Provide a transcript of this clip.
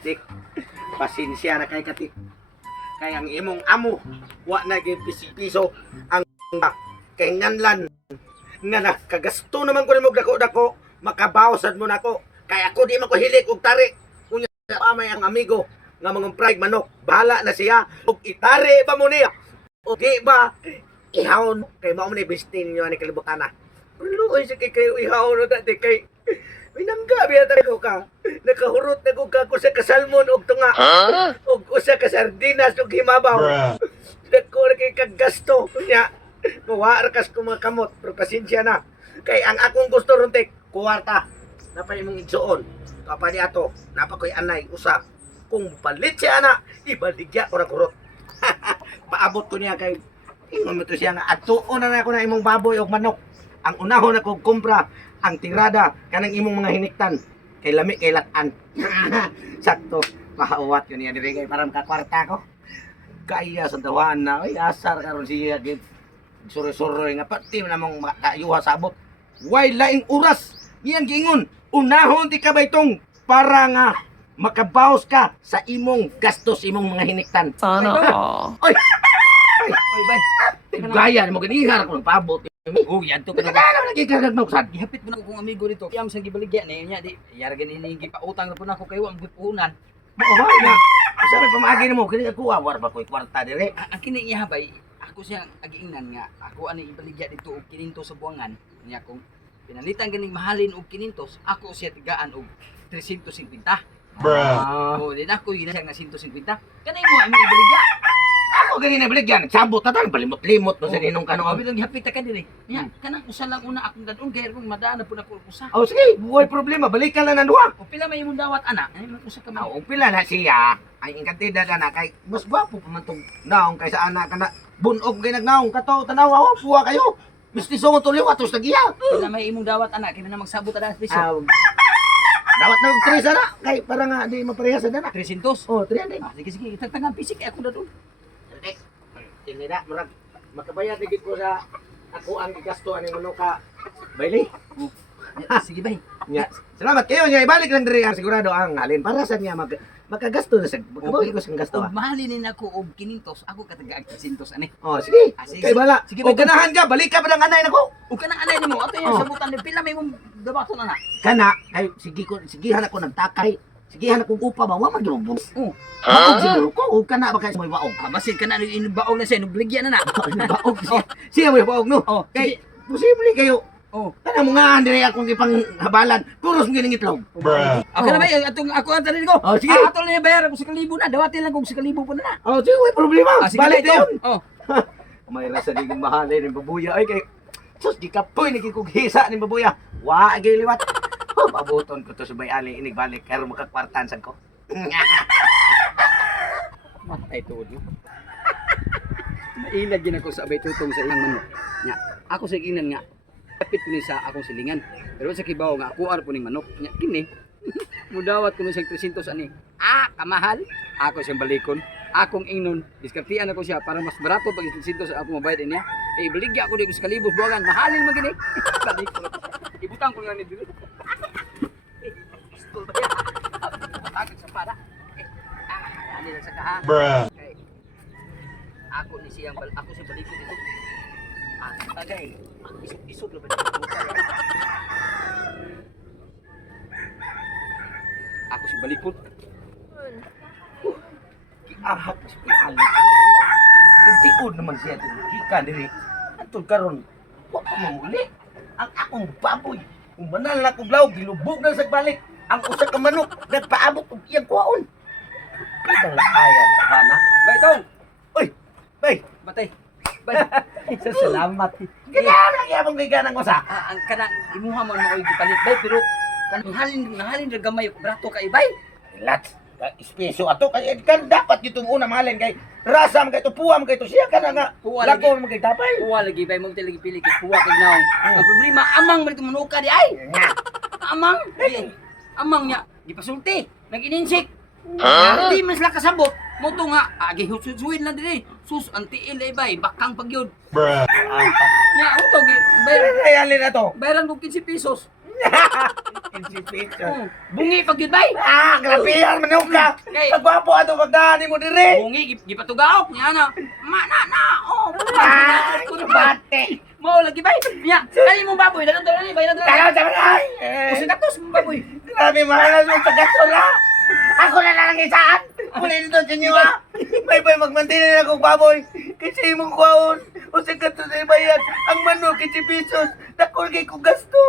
Tik, pasensya na kay katik. Kay ang imong amo, wa na gyud piso ang kay nganlan nga nakagasto naman ko nimo dako-dako, makabawsad mo nako. Kay ako di man ko hilik og tari. Unya amay ang amigo nga mga pride manok, bahala na siya og itari pa mo niya. O di ba ihawon kay mao ni bestin niyo ni kalibutana. Luoy sa kay kayo ihawon na dati kay minangga biya ko ka. Nakahurot na ko ka sa kasalmon og tunga. Og usa ka sardinas og himabaw. Dako na kay kagasto nya. Mawara kas ko mga kamot, pero pasensya na. Kay ang akong gusto runtik, kuwarta. Napay mong igsuon. Kapadi ato, napakoy anay, usa. Kung palit siya na, ibaligya ko na kurot. Paabot ko niya kay, ingon mo to siya nga, atuon na ako na imong baboy o manok. Ang unahon na kong kumpra, ang tirada, kanang imong mga hiniktan. Kay lami, kay latan. Sakto, mahauwat ko niya. Dire kay parang kakwarta ko. Kaya sa dawan na, ay asar karon siya. Suro-suroy nga pati namang makayuha sa abot. Way laing oras. Iyang giingon, unahon di ka ba itong para nga makabawas ka sa imong gastos imong mga hiniktan. Sana all. Oy! Oy, bay. Gaya mo ganihar ko ng pabot. Oh, yan to ka na nagigagag na usad. Ihapit mo na ko kong amigo dito. Kaya sa gibaligya na niya di. Yara ganini gipautang na po na ako kayo ang gipunan. Mao ba na? Sabi pamagi mo kini ako war ba koy kwarta dire. Ang kini iya bay, ako siya agiingnan nga. Ako ani ibaligya dito og kininto sa buwangan. Niya kung pinalitan ganing mahalin og kinintos, ako siya tigaan og 350. Oh, din ako yun siya nga 150. Kanay mo ang ibaligya. Ako ganina baligyan, sabot ta tan palimot-limot no sa ninong Ano kanon. bilang gihapit ka diri. Nya, kanang usa lang una akong gadon kay kung madana po na ko usa. Oh sige, buhay problema, balikan lang ng duha. O pila may imong dawat ana? Ay man usa ka Ah, mo. og pila na siya. Ay inkantida na kay mas gwapo pa man tong naong kaysa anak kana bunog kay nagnaong kato tanawa ho puwa kayo. Mistiso mo tuloy watos nagiya. Pila may imong dawat ana kay na magsabot ana sa piso. Dawat na og tres na kay para nga di maparehas na na. 300. Oh, 300. Ah, sige sige, tagtangan pisik kay ako na doon. Tinira murag makabayad digit ko sa ako ang gigasto ani mono ka. Bailey. Sige bay. Nya, salamat kayo nya ibalik lang diri ang sigurado ang halin para sa niya makagasto na sa magkabalik ko sa gasto. Og mahalin ni nako og 500, ako katagaan 300 ani. Oh, sige. Sige, Kay bala. sige, O ganahan ka, balik ka pa ng anay nako. Og kanang anay nimo, ato yung Oh. sabutan ni pila may imong dawaton ana. Kana kay sigihan ako nagtakay. Sigihan ako upa ba wa man gibubus. Oh. Baog siguro ko o kana ba kay may waog. Ah, basin kana ni inubaog na siya, nubligyan na na. Baog siya. Siya may baog no. Oh, Kay posible kayo. Oh. Kana mo nga dire akong ipang habalan. Puros mo gining itlog. Ako na bay, atong ako ang tanin ko. Oh, sige. Ah, ato na bayar ako sa kalibo na, dawatin lang kog sa kalibo pa na. Oh, sige, may problema. Ah, sige Balik bay, na yun. Oh. May rasa di mahalin ng babuya ay kay sus di kapoy ni kog hisa ni babuya. Wa gyud liwat. Oh, mabuton ko to sa bayali inig balik karon makakwartan sad ko. Matay tuod mo. Mailag gid ako sa abay tutong sa iyang manok. Nya, ako sa inan nga kapit ko ni sa akong silingan. Pero sa kibaw nga ako ar po ning manok. Nya kini. Mudawat ko ni sa 300 ani. Ah, kamahal. Ako siyang balikon. Akong ingnon, diskartian ako siya para mas barato pag 300 sa akong mabayad niya. Eh baligya ako di sa kalibos buwangan. Mahalin man gini. Balikon. Ibutang ko nga ni dili. Gusto ba yan? Takot sa para. Ano lang sa kaha. Okay. Ako ni siyang ako si balikon dito. Ah, tagay. Isog-isog lang ba dito? Ako si balikon. Ahap sa bayali. Katiod naman siya dito. Gikan diri. Antud karon wa pa mamuli. Ang akong baboy. Umanal na kog lawg gilubog na sa balik. Ang usa ka manok nagpaabot og iyang kuwaon. Kadang laayan hana. Bay tong. Oy, bay. Matay. Bay. Salamat. Ganyan lang yapang giganang ko sa. Ah, ang kanang imuha man mo gipalit bay pero kanang halin ra gamay og brato kay bay. Lat. Espeso ato kay kan dapat gitong una mahalin kay rasam kay to puwam kay to siya kana nga. Puwa lagi. Lako mo kay tapay. Kuha lagi bay mo lagi pili kay kuha kay naong. Ang problema amang man manuka di ay. Amang. Di. Amang nya gipasulti. Nag-ininsik. Di man sila kasabot. Moto nga agi hutsuin lang diri. Sus antiil ay bay bakang pagyud. Nya utog bayaran Ayalin na to. bayaran ko 15 pesos. Insipito. Bungi pag yun bay. Grabe yan, manok ka. Kay- Pagwapo ato pagdaan mo dire. Bungi gipatugaok niya na. Na. Oh. Ay, Kuno bate. Mo lagi bay. Nya. Kani mo baboy dagan dagan bay dagan. Kaya sa mga. Usin katos mo baboy. Grabe, mahal mo sa gato na. Ako na lang isaan. Muli dito sa inyo ha. May magmantinin akong baboy. Kasi imong kwaon. O sa gato sa ibayan. Ang manok, 15 pesos. Nakul kay kong gasto.